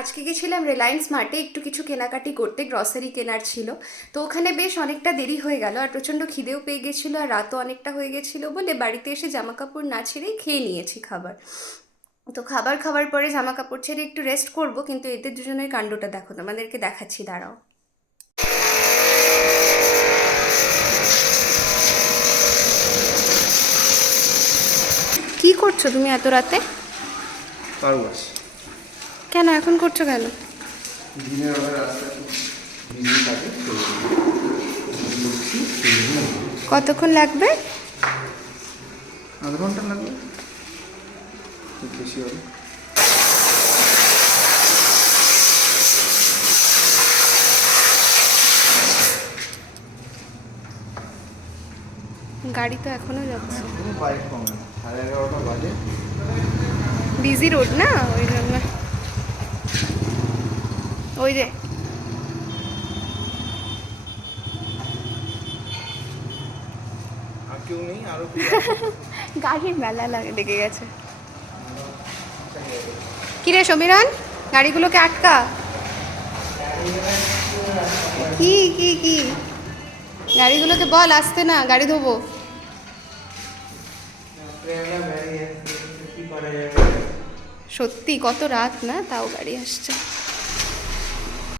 আজকে গেছিলাম রিলায়েন্স মার্টে একটু কিছু কেনাকাটি করতে, গ্রসারি কেনার ছিল। তো ওখানে বেশ অনেকটা দেরি হয়ে গেল, আর প্রচণ্ড খিদেও পেয়ে গেছিলো, আর রাতও অনেকটা হয়ে গেছিলো বলে বাড়িতে এসে জামা কাপড় না ছেড়েই খেয়ে নিয়েছি খাবার। তো খাবার খাওয়ার পরে জামা কাপড় ছেড়ে একটু রেস্ট করব, কিন্তু এদের দুজনের কাণ্ডটা দেখো, তোমাদেরকে দেখাচ্ছি, দাঁড়াও। কি করছো তুমি এত রাতে? কারুয়াস কেন এখন করছো কেন? দিনের বেলা রাস্তা খুব বিজি থাকে তো করছি। কতক্ষণ লাগবে? আধ ঘন্টা লাগবে, খুব বেশি হবে। গাড়ি তো এখনো যাচ্ছে। কোনো বাইক কম না, 11:30টা বাজে। বিজি রোড না, ওই জন্য। ওই যে আর কেউ নেই, আরো গাড়ির মেলা লেগে গেছে। কিরে সমীরণ, গাড়িগুলোকে আটকা। কি কি কি গাড়িগুলোকে বল আসতে, না গাড়ি ধোবো। সত্যি কত রাত না, তাও গাড়ি আসছে।